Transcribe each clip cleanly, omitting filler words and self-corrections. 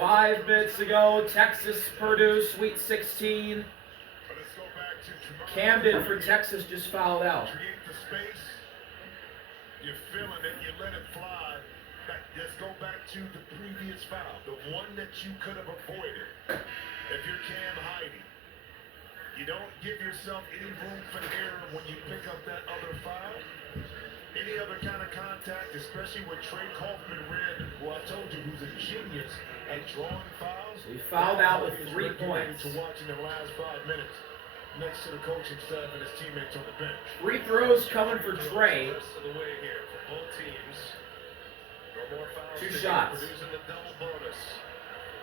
5 minutes to go. Texas, Purdue, Sweet 16. Camden for Texas just fouled out. Create the space. You're feeling it. You let it fly. Let's go back to the previous foul, the one that you could have avoided. If you're Cam Heidi, you don't give yourself any room for error when you pick up that other foul. Any other kind of contact, especially with Trey Kaufman-Red, who I told you who's a genius at drawing fouls. He fouled out with 3 points. To watching the last 5 minutes next to the coaching staff and his teammates on the bench. Free throws coming for Trey. The way here for both teams. No more fouls. 2 shots. Producing the double bonus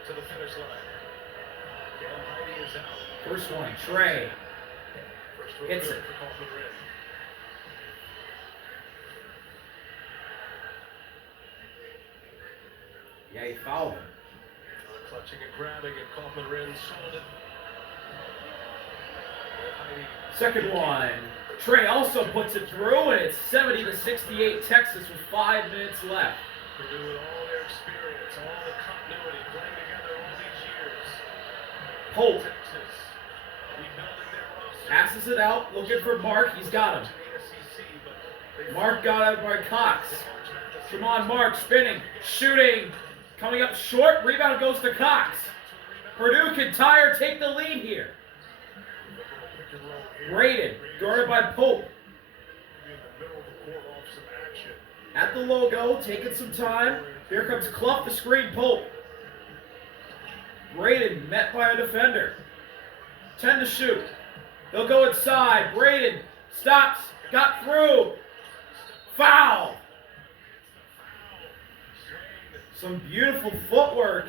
to the finish line. Cam Heidi is out. First one, Trey. Hits it. Yeah, he fouled him. Clutching and grabbing, and Kaufman-Red sold it. Second one. Trey also puts it through, and it's 70-68 Texas with 5 minutes left. Purdue with all their experience, all the continuity, playing together all these years. Holt Texas rebuilding their roster. passes it out, looking for Mark. He's got him. Mark got out by Cox. Come on, Mark, spinning, shooting, coming up short. Rebound goes to Cox. Purdue can tie or take the lead here. Braden, guarded by Pope. At the logo, taking some time. Here comes Clough to screen Pope. Braden met by a defender. 10 to shoot. They'll go inside. Braden stops, got through. Foul. Some beautiful footwork.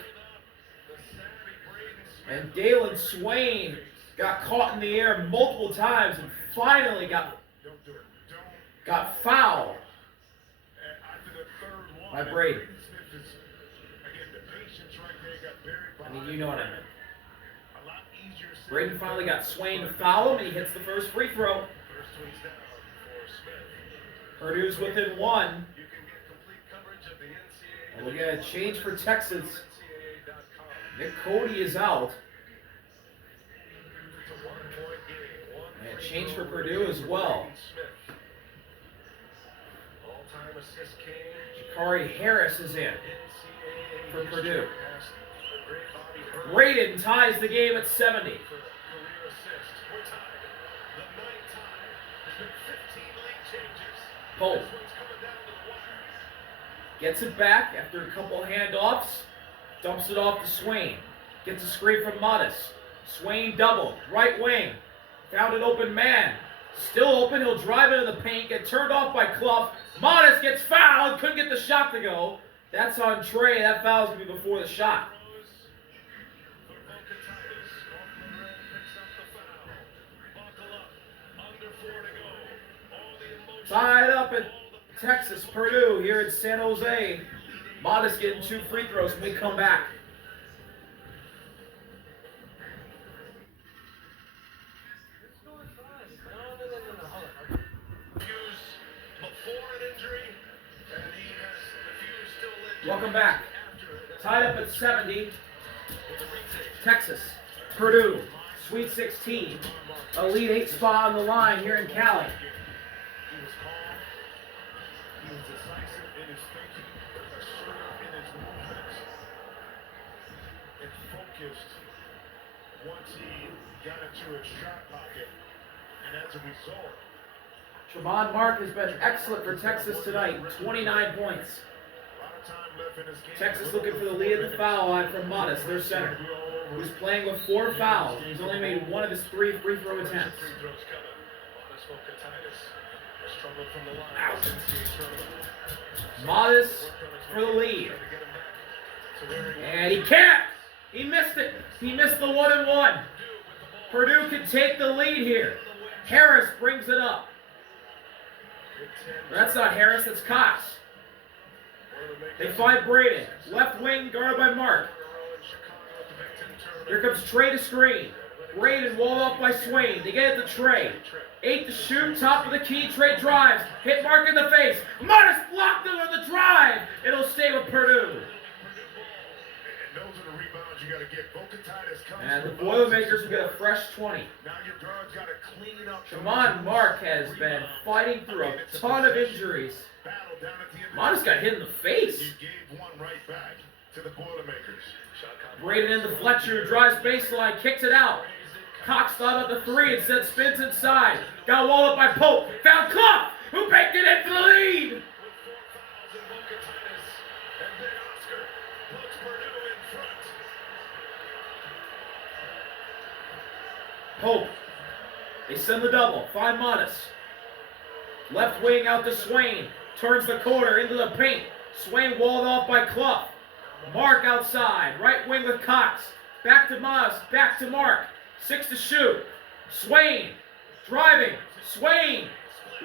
And Dalen Swain got caught in the air multiple times and finally got fouled by Braden. I mean, you know what I meant. Braden finally got Swain to foul him, and he hits the first free throw. Purdue's within 1. And we'll get a change for Texas. Nick Cody is out. And a change for Purdue as well. Jakari Harris is in for Purdue. Braden ties the game at 70. Pope gets it back after a couple handoffs. Dumps it off to Swain. Gets a screen from Modest. Swain doubled. Right wing. Found an open man. Still open. He'll drive into the paint. Get turned off by Clough. Modest gets fouled. Couldn't get the shot to go. That's on Trey. That foul's going to be before the shot. Tied up at Texas, Purdue here in San Jose. Modest getting 2 free throws when we come back. Welcome back. Tied up at 70. Texas, Purdue, Sweet 16. Elite 8 spot on the line here in Cali. He was calm. He was decisive in his thinking, assertive in his movements, and focused once he got into his shot pocket. And as a result, Tremont Mark has been excellent for Texas tonight. 29 points. Texas looking for the lead at the foul line from Modest, their center, who's playing with 4 fouls. He's only made 1 of his 3 free throw attempts. Out. Modest for the lead. And he can't. He missed it. He missed the 1-and-1. Purdue can take the lead here. Harris brings it up. That's not Harris, that's Cox. They find Braden. Left wing guarded by Mark. Here comes Trey to screen. Braden walled off by Swain. They get it to Trey. 8 to shoot, top of the key. Trey drives. Hit Mark in the face. Modest blocked him on the drive. It'll stay with Purdue. and those are the you got to get. Vocatitis comes And the from Boilermakers will get a fresh 20. Now your guards got to clean up. Come on, Mark has been fighting through a ton of injuries. Battle down at the end. Modest got hit in the face. You gave one right back to the Boilermakers. Braden into Fletcher, who drives baseline, kicks it out. Cox thought about the three, instead spins inside. Got walled up by Pope. Found Clough, who baked it in for the lead. Pope. They send the double. Find Modest. Left wing out to Swain. Turns the corner into the paint. Swain walled off by Clough. Mark outside. Right wing with Cox. Back to Modest. Back to Mark. 6 to shoot. Swain. Driving. Swain.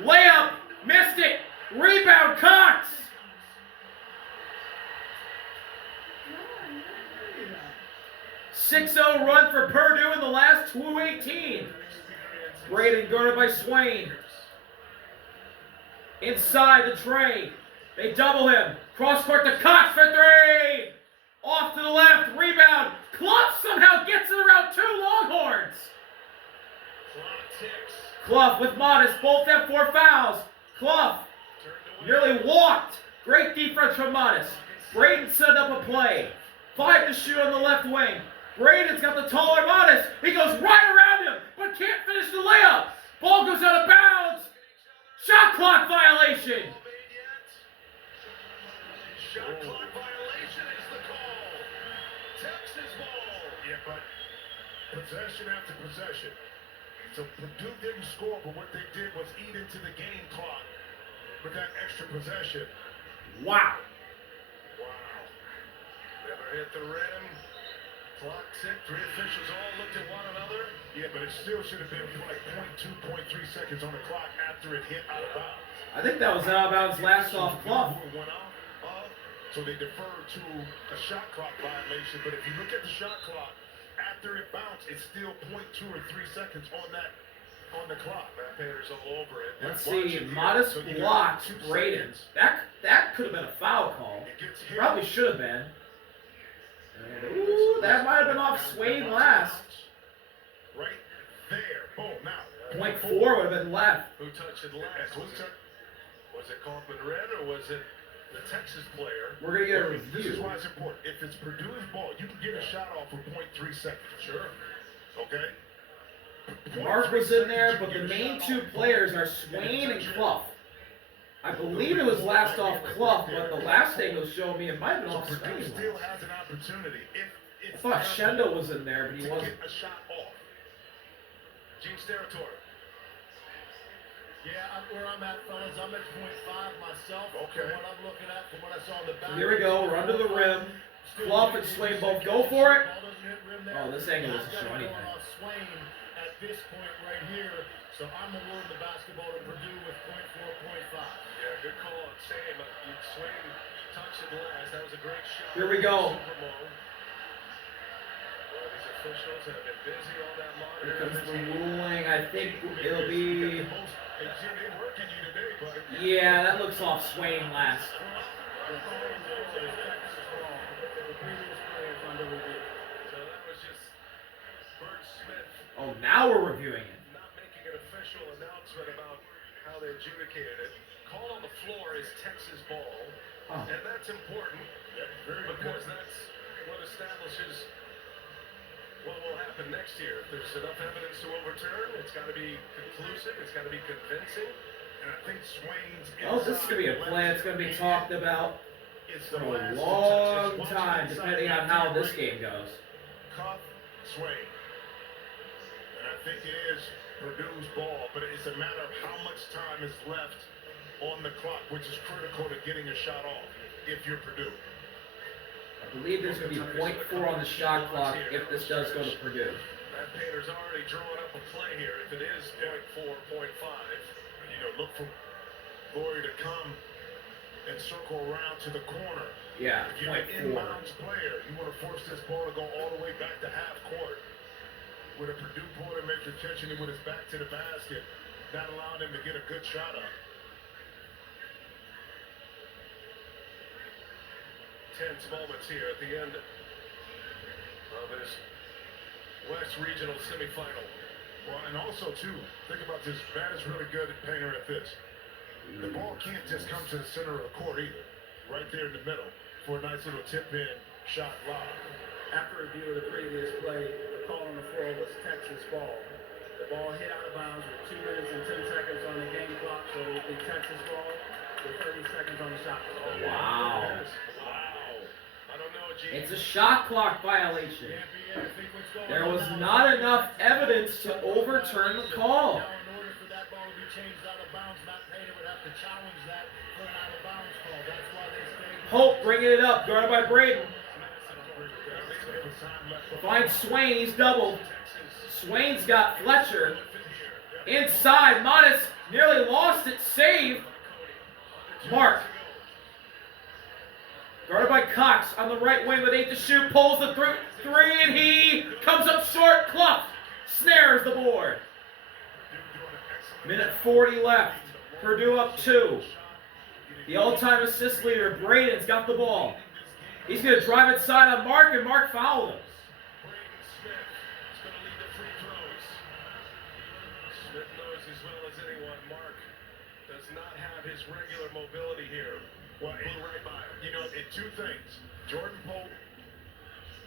Layup. Missed it. Rebound Cox. .6-0 run for Purdue in the last 2:18. Braden guarded by Swain. Inside to Trey. They double him. Cross court to Cox for three. Off to the left. Rebound. Clough somehow gets it around 2 Longhorns. Clough with Modest. Both have 4 fouls. Clough nearly walked. Great defense from Modest. Braden set up a play. 5 to shoot on the left wing. Braden's got the taller Modest. He goes right around him, but can't finish the layup. Ball goes out of bounds. Shot clock violation. Shot clock violation is the call. Texas ball. Yeah, but possession after possession. So Purdue didn't score, but what they did was eat into the game clock with that extra possession. Wow. Wow. Never hit the rim. Clock tick. 3 officials all looked at one another. Yeah, but it still should have been like 0.2, 0.3 seconds on the clock after it hit out of bounds. I think that was out of bounds last off Clough. So they deferred to a shot clock violation. But if you look at the shot clock, after it bounced, it's still 0.2 or 3 seconds on the clock. Matt all over it. Let's see. Modest blocked Braden. That could have been a foul call. Probably should have been. Ooh, that might have been off Swain last. Right there. Boom. Now. .4 would have been left. Who touched it last? Was it Kaufman Red or was it the Texas player? We're going to get a This is review. why it's important. If it's Purdue's ball, you can get a shot off with 0.3 seconds. Sure. Okay? Mark was in there, but the main 2 players are Swain and Clough. I believe it was last off Clough, but the last thing was showing me it might have been off Purdue Swain. still has an opportunity. I thought Shendo was in there, but he to wasn't. get a shot off. James Territory. Yeah, where I'm at, fellas, I'm at .5 myself. Okay. From what I'm looking at, from what I saw in the back. Here we go. We're under the rim. Clough and Swain both go for it. Oh, this angle doesn't show anything. Swain at this point right here, so I'm awarding the basketball to Purdue with .4, .5. Yeah, good call on Sam. Swain touched it last. That was a great shot. Here we go. Well, these officials have been busy on that monitor. Here comes the ruling. I think it'll be. Yeah, that looks off Swain last. The previous players under review. So that was just Bert Smith Oh, now we're reviewing it. not making an official announcement about how they adjudicated it. Call on the floor is Texas ball, Oh. and that's important because that's what establishes what will happen next year. If there's enough evidence to overturn, it's got to be conclusive, it's got to be convincing, and I think Swain's Oh, this is going to be a play that's going to be talked about it's for the a last long touch. time, depending on how this game goes. Cuff, Swain. And I think it is Purdue's ball, but it's a matter of how much time is left on the clock, which is critical to getting a shot off if you're Purdue. I believe there's going to be .4 on the shot clock if this does go to Purdue. Matt Painter's already drawn up a play here. If it is .4, .5, look for Laurie to come and circle around to the corner. Yeah, If you're an .4. inbounds player, you want to force this ball to go all the way back to half court. With a Purdue Boilermaker catching it with his back to the basket, not allowing him to get a good shot up. Tense moments here at the end of this West Regional semifinal. Well, and also, too, think about this. Matt is really good at Painter at this. The ball can't just come to the center of the court either. Right there in the middle for a nice little tip-in shot lob. After review of the previous play, the call on the floor was Texas ball. The ball hit out of bounds with 2 minutes and 10 seconds on the game clock, so it will be Texas ball with 30 seconds on the shot clock. Wow. Wow. I don't know, G. It's a shot clock violation. Yeah, I think what's going There on was now not is- enough evidence to overturn the call. Now, in order for that ball to be changed out of bounds, Matt Painter would have to challenge that for an out of bounds call. That's why they stayed. Hope bringing it up, guarded by Braden. Finds Swain, he's doubled. Swain's got Fletcher. Inside, Modest nearly lost it, saved. Mark. Guarded by Cox on the right wing with 8 to shoot, pulls the three, and he comes up short. Clough snares the board. Minute 40 left. Purdue up 2. The all-time assist leader, Braden's got the ball. He's going to drive inside on Mark, and Mark fouled him. Smith knows as well as anyone, Mark does not have his regular mobility here. Well, right by him. You know, in 2 things, Jordan Pope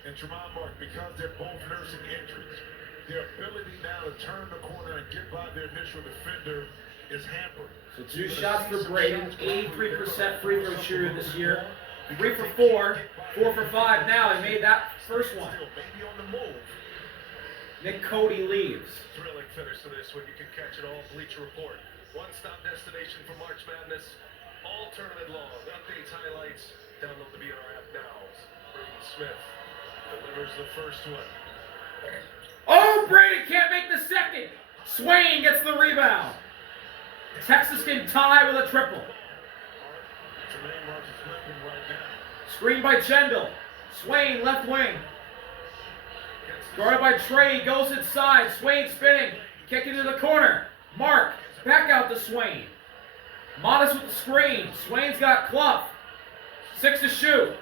and Tremont Mark, because they're both nursing injuries, their ability now to turn the corner and get by their initial defender is hampered. So 2 shots for Braden, 83% free throw shooter this year. 3 for 4, 4 for 5 now. He made that first one. Still maybe on the move. Nick Cody leaves. Thrilling finish to this when you can catch it all. Bleacher Report. One-stop destination for March Madness. All tournament long. Updates, highlights. Download the VR app now. Braden Smith delivers the first one. Oh, Braden can't make the second. Swain gets the rebound. Texas can tie with a triple. Jermaine March is limping right now. Screen by Chendall. Swain left wing. Guarded by Trey, goes inside. Swain spinning, kicking to the corner. Mark, back out to Swain. Modest with the screen. Swain's got Clough. 6 to shoot.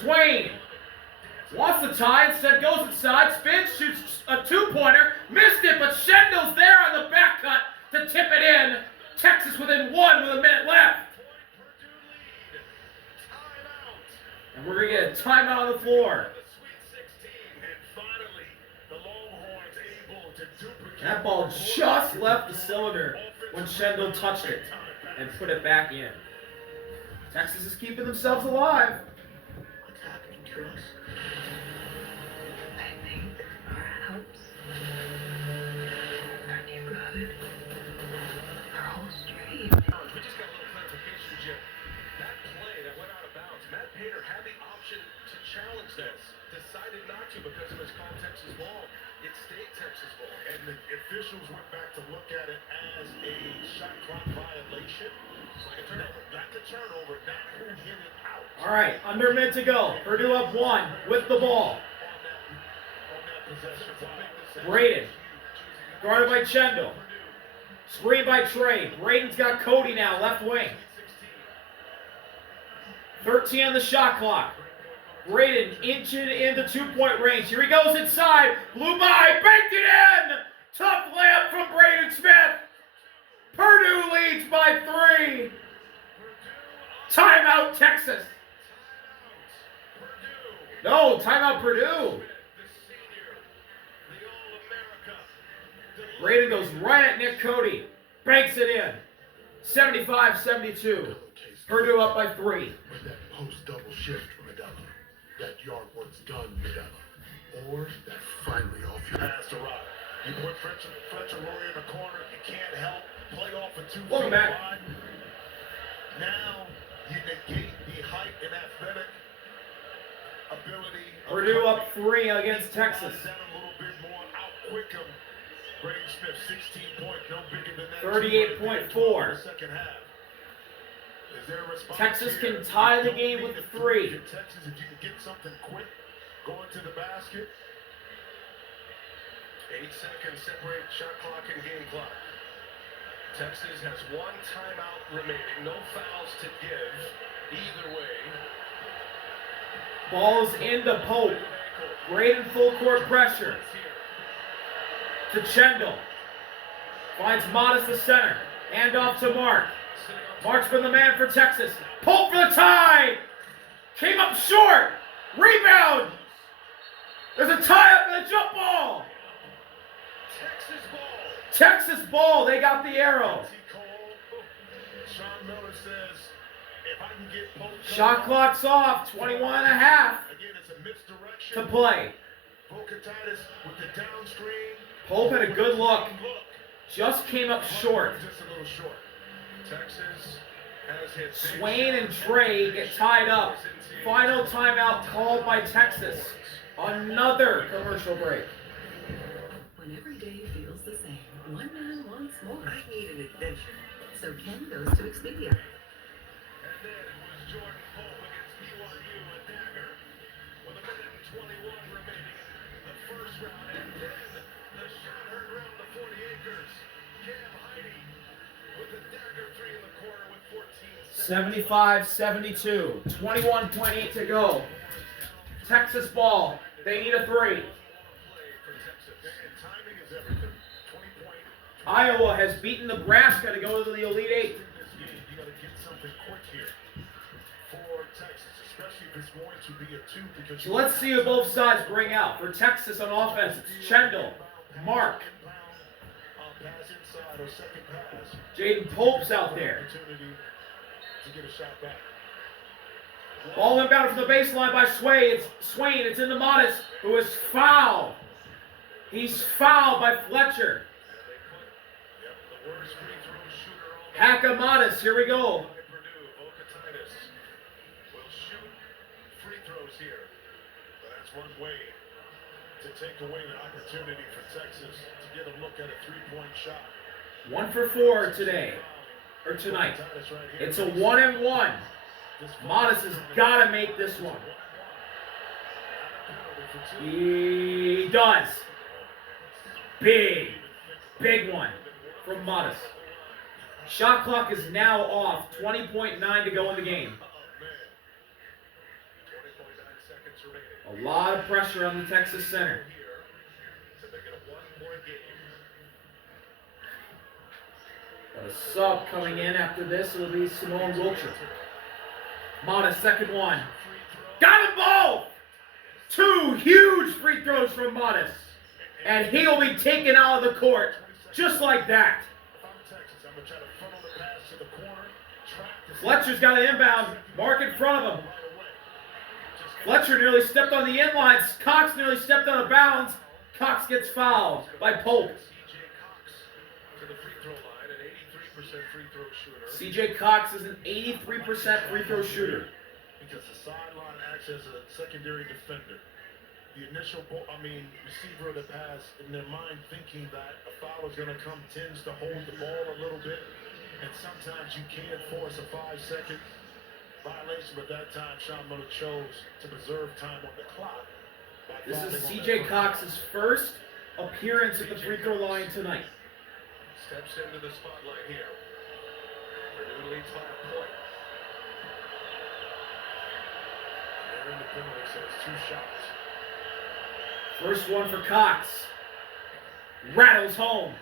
Swain wants the tie, instead goes inside, spins, shoots a 2-pointer. Missed it, but Chendall's there on the back cut to tip it in. Texas within 1 with a minute left. And we're going to get a timeout on the floor. That ball just left the cylinder when Chendall touched it and put it back in. Texas is keeping themselves alive. What's happening to us? I think our house, our neighborhood, our whole street. We just got a little clarification, Jim. That play that went out of bounds, Matt Painter had the option to challenge this. Decided not to because it was called Texas ball. It stayed Texas ball. And the officials went back to look at it as a shot clock violation. It's like a turnover. Not the turnover, not who hit it out. All right, under a minute to go. Purdue up 1 with the ball. On that possession. Braden, guarded by Chendall. Screen by Trey. Braden's got Cody now, left wing. 13 on the shot clock. Braden inching into 2-point range. Here he goes inside. Blew by, banked it in. Tough layup from Braden Smith. Purdue leads by 3. Timeout, Texas. No, timeout, Purdue. Braden goes right at Nick Cody. Banks it in. 75-72. Purdue up by 3. But that post double shift, Medella. That yard work's done, Medella. Or that finally off your Pass to Rock. You put Fletcher Rory in the corner. You can't help. Play off of 2 feet Welcome back. wide. Now you negate the height and athletic ability. Purdue up 3 against Texas. Down a little bit more. Out-quick him. Braden Smith, 16 points. No bigger than that. 38.4. Second half. Is there a response Texas here? can tie the You game don't with need 3. to Texas, if you can get something quick, going to the basket. 8 seconds separate shot clock and game clock. Texas has 1 timeout remaining. No fouls to give. Either way. Ball's into Pope. Braden full court pressure. To Chendall. Finds Modest the center. Hand off to Mark. Mark's been the man for Texas. Pulled for the tie. Came up short. Rebound. There's a tie up and a jump ball. Texas ball. They got the arrow. Sean Miller says, if I can get Pope Shot clock's off. 21 and a half again, it's a misdirection. to play. Bocatitis with the down screen. Pope had a good look. Just came up short. Just a little short. Texas has hit Swain and Trey get tied up. Final timeout called by Texas. Another commercial break. When every day feels the same, one man wants more. I need an adventure. So Ken goes to Expedia. And then it was Jordan Pope against BYU and Dagger with 1:21 remaining in the first round. And then the shot heard around the 40 acres. Cam Heide with the Dagger 3 in the corner with 14 seconds. 75-72. 21.8 to go. Texas ball. They need a three. And timing is everything. 20-point. Iowa has beaten Nebraska to go to the Elite Eight. This game, you got to get something quick here for Texas, especially if it's going to be a 2 because So let's see who both sides bring out. For Texas on offense, it's Chendall, Mark, pass inside or second pass. Jaden Pope's out there. Opportunity to get a shot back. Ball inbound from the baseline by Swain. It's into Modest, who is fouled. He's fouled by Fletcher. The worst free throw shooter on the Hack of Modest. Here we go. Purdue. Bocatitis will shoot free throws here. But that's one way to take away the opportunity for Texas to get a look at a three-point shot. 1 for 4 today, or tonight. Bocatitis right here. It's a 1-and-1. Modest has got to make this one. He does. Big one from Modest. Shot clock is now off. 20.9 to go in the game. A lot of pressure on the Texas center. Got a sub coming in after this. It'll be Simone Wilcher. Modest, second one. Got them both! 2 huge free throws from Modest. And he'll be taken out of the court just like that. Fletcher's got an inbound. Mark in front of him. Fletcher nearly stepped on the inline. Cox nearly stepped out of bounds. Cox gets fouled by Pope. CJ Cox is an 83% free throw shooter. Because the sideline acts as a secondary defender. The initial receiver of the pass, in their mind thinking that a foul is going to come, tends to hold the ball a little bit. And sometimes you can force a 5-second violation, but that time Sean Miller chose to preserve time on the clock. This is CJ Cox's first appearance at the free throw line tonight. Steps into the spotlight here. Purdue leads by a point. They're in the penalty, so it's 2 shots. First one for Cox. Rattles home.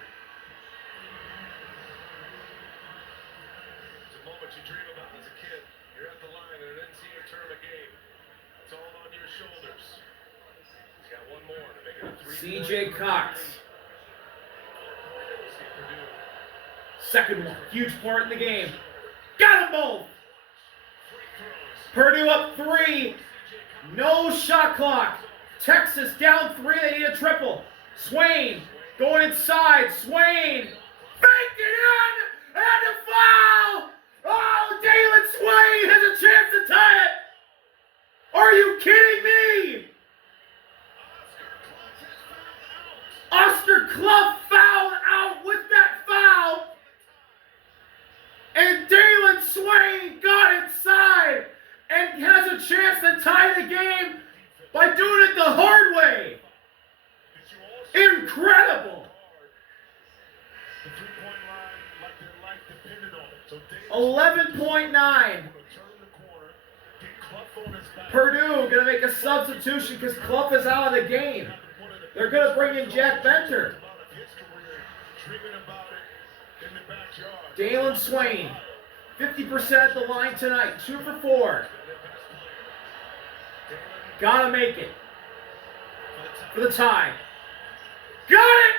It's a moment you dream about as a kid. You're at the line in an NCAA tournament game. It's all on your shoulders. He's got one more to make it a 3. CJ Cox. Second one. Huge part in the game. Got them both. Purdue up 3. No shot clock. Texas down 3. They need a triple. Swain going inside. Swain faked it in and a foul. Oh, Dalen Swain has a chance to tie it. Are you kidding me? Oscar Clough fouled out with that foul. And Dalen Swain got inside and has a chance to tie the game by doing it the hard way. Incredible. The 3-point line, like their life depended on it. So 11.9. turn the corner, get Clough Purdue gonna make a substitution because Clough is out of the game. They're gonna bring in Jack Benter. Dalen Swain, 50% at the line tonight, 2 for 4. Gotta make it for the tie. Got it!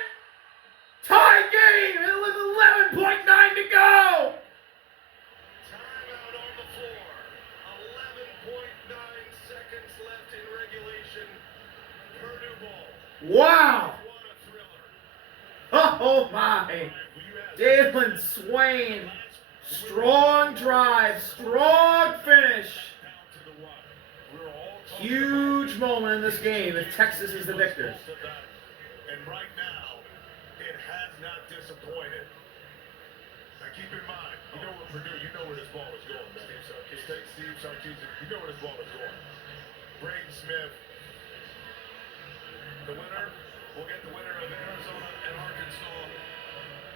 Tie game with 11.9 to go. Timeout on the floor. 11.9 seconds left in regulation. Purdue ball. Wow! What a thriller. Oh my! Dalen Swain, strong drive, strong finish. Huge moment in this game if Texas is the victor. And right now, it has not disappointed. Now keep in mind, you know what Purdue, you know where this ball is going, man. Steve Sarkisian, you know where this ball is going. Braden Smith. The winner, we'll get the winner of Arizona and Arkansas,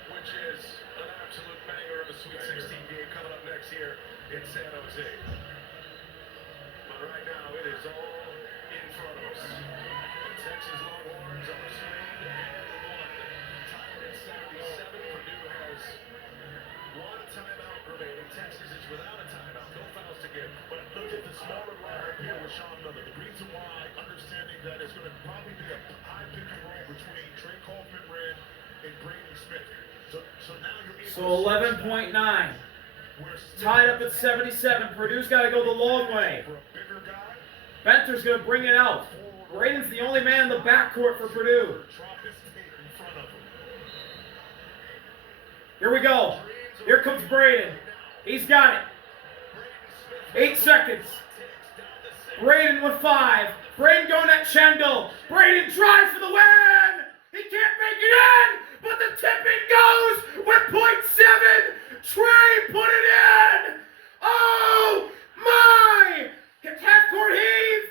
which is an absolute banger of a Sweet 16 game coming up next year in San Jose. But right now, it is all in front of us. The Texas Longhorns are swinging and one. Tied at 77. Purdue has one timeout remaining. Texas is without a timeout. No fouls to give. But look at the smaller lineup here with Sean Miller. The reason why, understanding that it's going to probably be a high pick and roll between Trey Kaufman-Red and Braden Smith. So now you're So 11.9. Tied up at 77. Purdue's got to go the long way. Benter's going to bring it out. Braden's the only man in the backcourt for Purdue. Here we go. Here comes Braden. He's got it. 8 seconds. Braden with 5. Braden going at Chendel. Braden tries for the win. He can't make it in, but the tip-in goes with .7. Trey put it in. Oh my! Half-court heave.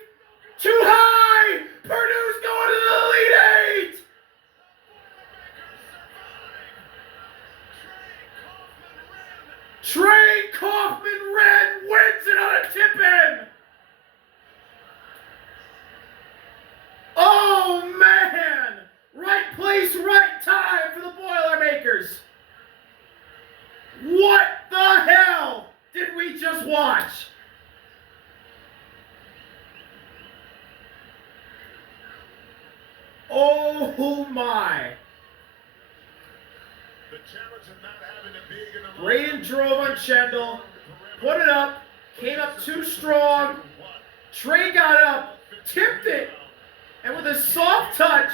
Too high. Purdue's going to the Elite 8. Trey Kaufman-Red wins it on a tip-in. Oh man! Right place, right time for the Boilermakers. What the hell did we just watch? Oh my! Braden drove on Chendel, put it up, came up too strong. Trey got up, tipped it, and with a soft touch,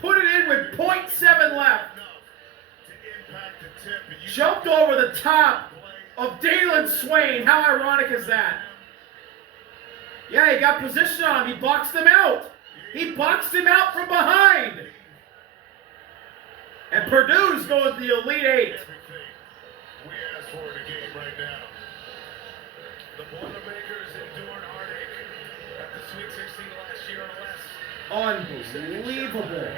put it in with .7 left. Jumped over the top of Dalen Swain. How ironic is that? Yeah, he got position on him. He boxed him out. He boxed him out from behind. And Purdue's going to the Elite 8. We asked for in a game right now. The Boilermakers endured heartache at the Sweet 16 last year or less. Unbelievable.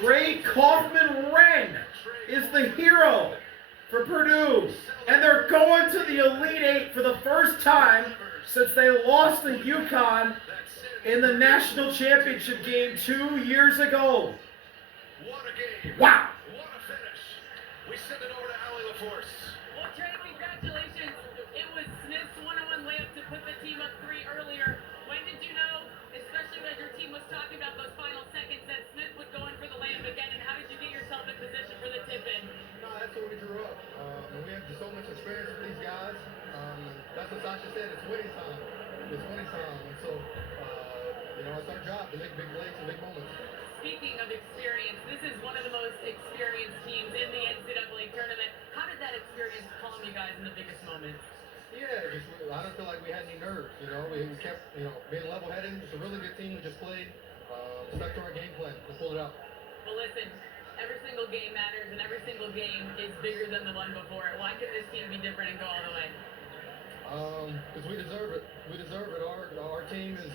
Trey Kaufman-Red is the hero for Purdue. And they're going to the Elite 8 for the first time since they lost to UConn in the national championship game 2 years ago. What a game. Wow. What a finish. We send it over to Allie LaForce. Well, Trey, congratulations. It was Smith's one-on-one layup to put the team up 3 earlier. When did you know, especially as your team was talking about those final seconds, that Smith would go in for the layup again? And how did you get yourself in position for the tip-in? No, that's what we drew up. We have so much experience with these guys. That's what Sasha said. It's winning time. It's winning time. And so, it's our job to make big plays and big moments. Speaking of experience, this is one of the most experienced teams in the NCAA tournament. How did that experience calm you guys in the biggest moments? Yeah, I don't feel like we had any nerves. We kept, being level-headed. It's a really good team. We just played, stuck to our game plan, and pulled it out. Well, listen, every single game matters, and every single game is bigger than the one before it. Why could this team be different and go all the way? Because we deserve it. We deserve it. Our team is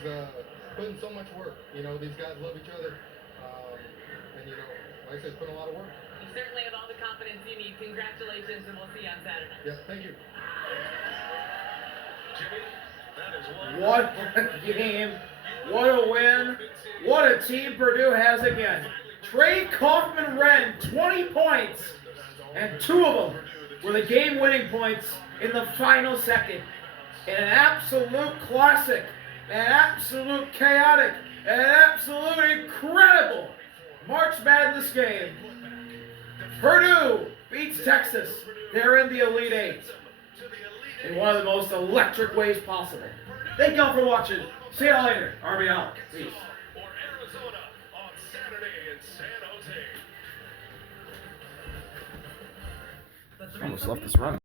putting so much work. These guys love each other. And, like I said, put a lot of work. You certainly have all the confidence you need. Congratulations, and we'll see you on Saturday. Yeah, thank you. Jimmy, What a game. What a win. What a team Purdue has again. Trey Kaufman-Wren, 20 points. And 2 of them were the game-winning points in the final second. In an absolute classic, an absolute chaotic, and an absolute incredible March Madness game. Purdue beats Texas. They're in the Elite Eight in one of the most electric ways possible. Thank y'all for watching. See y'all later. RB out. Peace. Or Arizona on Saturday in San Jose. Almost left this run.